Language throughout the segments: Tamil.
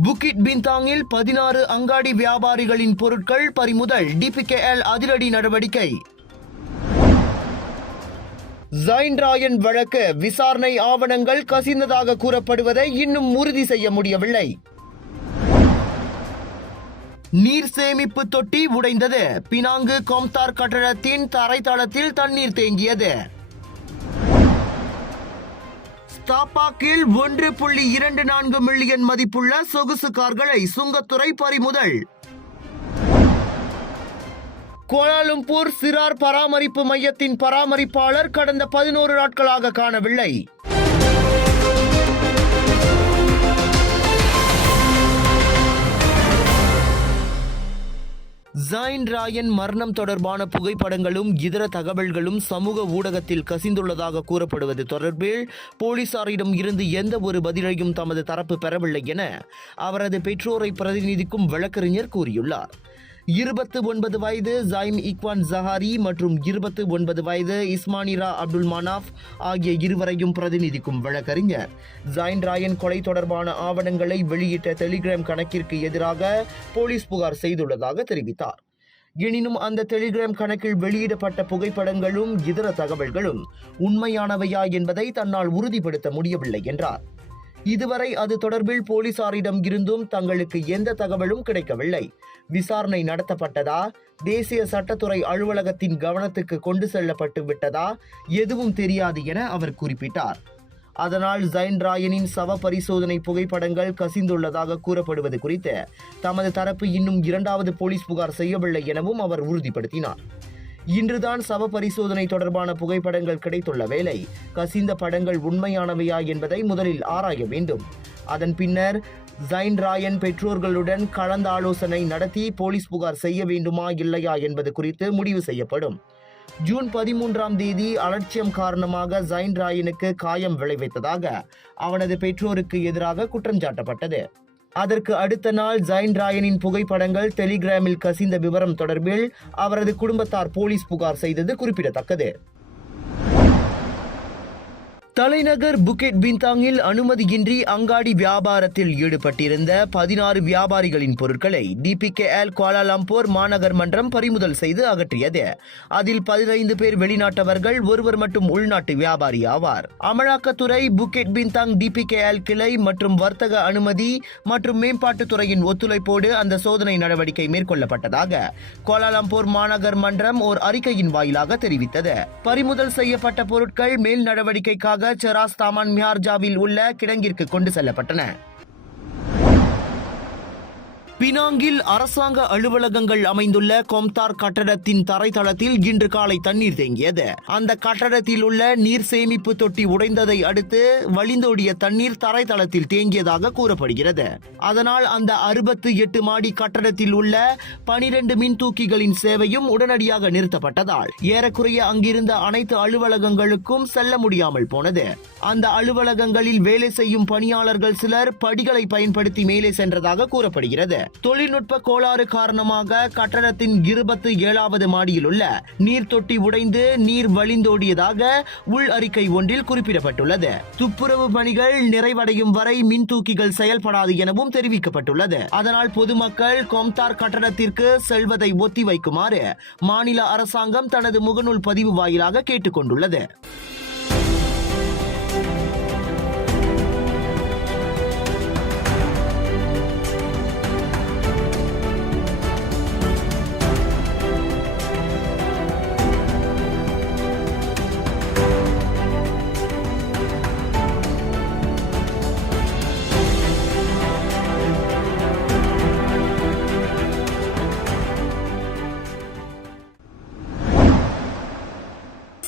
புக்கிட் பின்தாங்கில் 16 அங்காடி வியாபாரிகளின் பொருட்கள் பறிமுதல். DPKL அதிரடி நடவடிக்கை. ஜைன் ராயன் வழக்கு விசாரணை ஆவணங்கள் கசிந்ததாக கூறப்படுவதை இன்னும் உறுதி செய்ய முடியவில்லை. நீர் சேமிப்பு தொட்டி உடைந்தது. பினாங்கு கொம்தார் கட்டடத்தின் தரைத்தளத்தில் தண்ணீர் தேங்கியது. ஸ்டாபாக்கில் 1.24 மில்லியன் மதிப்புள்ள சொகுசு கார்களை சுங்கத்துறை பறிமுதல். கோலாலம்பூர் சிறார் பராமரிப்பு மையத்தின் பராமரிப்பாளர் கடந்த 11 நாட்களாக காணவில்லை. ஜைன் ராயன் மரணம் தொடர்பான புகைப்படங்களும் இதர தகவல்களும் சமூக ஊடகத்தில் கசிந்துள்ளதாக கூறப்படுவது தொடர்பில் போலீசாரிடம் இருந்து எந்த ஒரு பதிலையும் தமது தரப்பு பெறவில்லை என அவரது பெற்றோரை பிரதிநிதிக்கும் வழக்கறிஞர் கூறியுள்ளார். 29 வயது ஜைம் இக்வான் ஜஹாரி மற்றும் 29 வயது இஸ்மானிரா அப்துல் மனாஃப் ஆகிய இருவரையும் பிரதிநிதிக்கும் வழக்கறிஞர் ஜைன் ராயன் கொலை தொடர்பான ஆவணங்களை வெளியிட்ட டெலிகிராம் கணக்கிற்கு எதிராக போலீஸ் புகார் செய்துள்ளதாக தெரிவித்தார். எனினும் அந்த டெலிகிராம் கணக்கில் வெளியிடப்பட்ட புகைப்படங்களும் இதர தகவல்களும் உண்மையானவையா என்பதை தன்னால் உறுதிப்படுத்த முடியவில்லை என்றார். இதுவரை அது தொடர்பில் போலீசாரிடம் இருந்தும் தங்களுக்கு எந்த தகவலும் கிடைக்கவில்லை. விசாரணை நடத்தப்பட்டதா, தேசிய சட்டத்துறை அலுவலகத்தின் கவனத்துக்கு கொண்டு செல்லப்பட்டு விட்டதா எதுவும் தெரியாது என அவர் குறிப்பிட்டார். அதனால் ஜைன் ராயனின் சவ பரிசோதனை புகைப்படங்கள் கசிந்துள்ளதாக கூறப்படுவது குறித்து தமது தரப்பு இன்னும் 2வது போலீஸ் புகார் செய்யவில்லை எனவும் அவர் உறுதிப்படுத்தினார். இன்றுதான் சவ பரிசோதனை தொடர்பான புகைப்படங்கள் கிடைத்துள்ள வேளை கசிந்த படங்கள் உண்மையானவையா என்பதை முதலில் ஆராய வேண்டும். அதன் பின்னர் ஜைன் ராயன் பெற்றோர்களுடன் கலந்து ஆலோசனை நடத்தி போலீஸ் புகார் செய்ய வேண்டுமா இல்லையா என்பது குறித்து முடிவு செய்யப்படும். ஜூன் 13ஆம் தேதி அலட்சியம் காரணமாக ஜைன் ராயனுக்கு காயம் விளைவித்ததாக அவனது பெற்றோருக்கு எதிராக குற்றம் சாட்டப்பட்டது. அதற்கு அடுத்த நாள் ஜைன் ராயனின் புகைப்படங்கள் டெலிகிராமில் கசிந்த விவரம் தொடர்பில் அவரது குடும்பத்தார் போலீஸ் புகார் செய்தது குறிப்பிடத்தக்கது. தலைநகர் புக்கிட் பின்தாங்கில் அனுமதியின்றி அங்காடி வியாபாரத்தில் ஈடுபட்டிருந்த 16 வியாபாரிகளின் பொருட்களை DPKL கோலாலம்பூர் மாநகர் மன்றம் பறிமுதல் செய்து அகற்றியது. அதில் 15 பேர் வெளிநாட்டவர்கள், ஒருவர் மட்டும் உள்நாட்டு வியாபாரி ஆவார். அமலாக்கத்துறை, புக்கிட் பின்தாங் DPKL கிளை மற்றும் வர்த்தக அனுமதி மற்றும் மேம்பாட்டுத்துறையின் ஒத்துழைப்போடு அந்த சோதனை நடவடிக்கை மேற்கொள்ளப்பட்டதாக கோலாலம்பூர் மாநகர் மன்றம் ஓர் அறிக்கையின் வாயிலாக தெரிவித்தது. பறிமுதல் செய்யப்பட்ட பொருட்கள் மேல் நடவடிக்கைக்காக செராஸ் தாமான் மியார்ஜாவில் உள்ள கிடங்கிற்கு கொண்டு செல்லப்பட்டன. பினாங்கில் அரசாங்க அலுவலகங்கள் அமைந்துள்ள கொம்தார் கட்டடத்தின் தரைத்தளத்தில் இன்று காலை தண்ணீர் தேங்கியது. அந்த கட்டடத்தில் உள்ள நீர் சேமிப்பு தொட்டி உடைந்ததை அடுத்து வழிந்தோடிய தண்ணீர் தரைத்தளத்தில் தேங்கியதாக கூறப்படுகிறது. அதனால் அந்த 68 மாடி கட்டடத்தில் உள்ள 12 மின் தூக்கிகளின் சேவையும் உடனடியாக நிறுத்தப்பட்டதால் ஏறக்குறைய அங்கிருந்த அனைத்து அலுவலகங்களுக்கும் செல்ல முடியாமல் போனது. அந்த அலுவலகங்களில் வேலை செய்யும் பணியாளர்கள் சிலர் படிகளை பயன்படுத்தி மேலே சென்றதாக கூறப்படுகிறது. தொழில்நுட்ப கோளாறு காரணமாக கட்டடத்தின் 27வது மாடியில் உள்ள நீர் தொட்டி உடைந்து நீர் வழிந்தோடியதாக உள் அறிக்கை ஒன்றில் குறிப்பிடப்பட்டுள்ளது. துப்புரவு பணிகள் நிறைவடையும் வரை மின் தூக்கிகள் செயல்படாது எனவும் தெரிவிக்கப்பட்டுள்ளது. அதனால் பொதுமக்கள் கொம்தார் கட்டடத்திற்கு செல்வதை ஒத்திவைக்குமாறு மாநில அரசாங்கம் தனது முகநூல் பதிவு வாயிலாக கேட்டுக் கொண்டுள்ளது.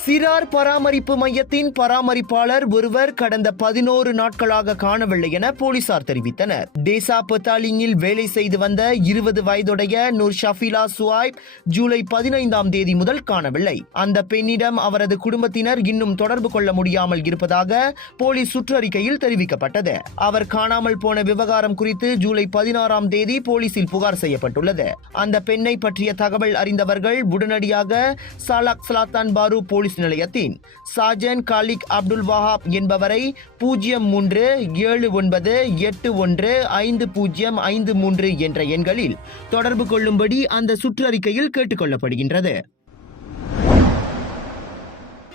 சிறார் பராமரிப்பு மையத்தின் பராமரிப்பாளர் ஒருவர் கடந்த 11 நாட்களாக காணவில்லை என போலீசார் தெரிவித்தனர். தேசா பத்தாலிங்கில் வேலை செய்து வந்த 20 வயதுடைய நூர் ஷஃபிலா சுவாய்ப் ஜூலை 15ஆம் தேதி முதல் காணவில்லை. அந்த பெண்ணிடம் அவரது குடும்பத்தினர் இன்னும் தொடர்பு கொள்ள முடியாமல் இருப்பதாக போலீஸ் சுற்றறிக்கையில் தெரிவிக்கப்பட்டது. அவர் காணாமல் போன விவகாரம் குறித்து ஜூலை 16ஆம் தேதி போலீசில் புகார் செய்யப்பட்டுள்ளது. அந்த பெண்ணை பற்றிய தகவல் அறிந்தவர்கள் உடனடியாக சாலாக் சலாத்தான் பாரு போலீஸ் நிலையத்தின் சார்ஜன் காலிக் அப்துல் வஹாப் என்பவரை 0379815053 என்ற எண்களில் தொடர்பு கொள்ளும்படி அந்த சுற்றறிக்கையில் கேட்டுக்கொள்ளப்படுகின்றது.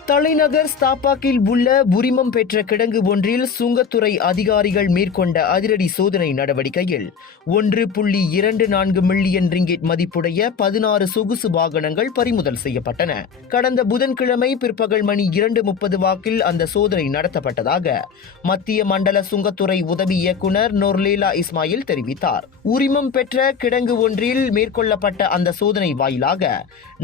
தலைநகர் ஸ்தாபாக்கில் உள்ள உரிமம் பெற்ற கிடங்கு ஒன்றில் சுங்கத்துறை அதிகாரிகள் மேற்கொண்ட அதிரடி சோதனை நடவடிக்கையில் 1.24 மில்லியன் ரிங்கிட் மதிப்புடைய 16 சொகுசு வாகனங்கள் பறிமுதல் செய்யப்பட்டன. கடந்த புதன்கிழமை பிற்பகல் மணி 2:30 வாக்கில் அந்த சோதனை நடத்தப்பட்டதாக மத்திய மண்டல சுங்கத்துறை உதவி இயக்குநர் நொர்லேலா இஸ்மாயில் தெரிவித்தார். உரிமம் பெற்ற கிடங்கு ஒன்றில் மேற்கொள்ளப்பட்ட அந்த சோதனை வாயிலாக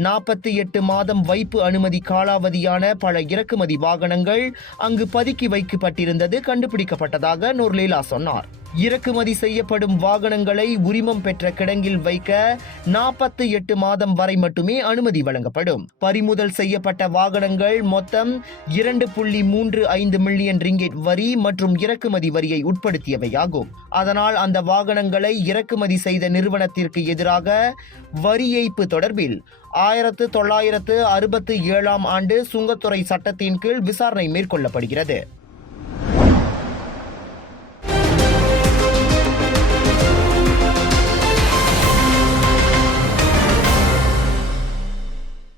48 மாதம் வைப்பு அனுமதி காலாவதியான பல இறக்குமதி வாகனங்கள் அங்கு பதுக்கி வைக்கப்பட்டிருந்தது கண்டுபிடிக்கப்பட்டதாக நொர்லேலா சொன்னார். இறக்குமதி செய்யப்படும் வாகனங்களை உரிமம் பெற்ற கிடங்கில் வைக்க 48 மாதம் வரை மட்டுமே அனுமதி வழங்கப்படும். பறிமுதல் செய்யப்பட்ட வாகனங்கள் மொத்தம் 2.35 மில்லியன் ரிங்கிட் வரி மற்றும் இறக்குமதி வரியை உட்படுத்தியவையாகும். அதனால் அந்த வாகனங்களை இறக்குமதி செய்த நிறுவனத்திற்கு எதிராக வரி ஏய்ப்பு தொடர்பில் 1967 ஆண்டு சுங்கத்துறை சட்டத்தின் கீழ் விசாரணை மேற்கொள்ளப்படுகிறது.